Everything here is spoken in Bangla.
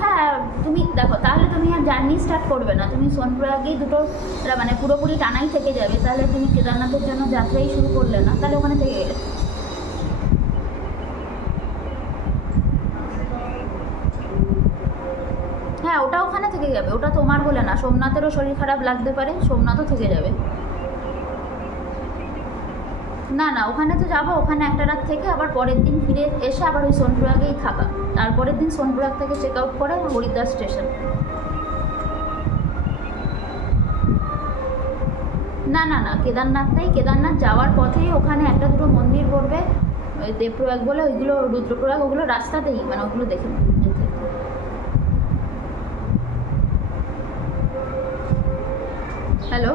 হ্যাঁ তুমি দেখো, তাহলে তুমি আর জার্নি স্টার্ট করবে না, তুমি সোনপ্রয়াগেই দুটো মানে পুরোপুরি টানাই থেকে যাবে। তাহলে তুমি কেদারনাথের জন্য যাত্রাই শুরু করলে না, তাহলে ওখানে থেকে গেলে। হ্যাঁ ওটা ওখানে থেকে যাবে, ওটা তোমার বলে না, সোমনাথেরও শরীর খারাপ লাগতে পারে, সোমনাথও থেকে যাবে। না না, ওখানে তো যাবো, ওখানে একটা রাত থেকে আবার পরের দিন ফিরে এসে আবার ওই সোনপ্রয়াগেই থাকা, তারপরের দিন সোনপ্রয়াগ থেকে চেক আউট করে হরিদ্বার স্টেশন। না না না, কেদারনাথটাই, কেদারনাথ যাওয়ার পথেই ওখানে একটা দুটো মন্দির পড়বে, ওই দেবপ্রয়াগ বলে, ওইগুলো রুদ্রপ্রয়াগ, ওগুলো রাস্তাতেই, মানে ওগুলো দেখে যেতে। হ্যালো।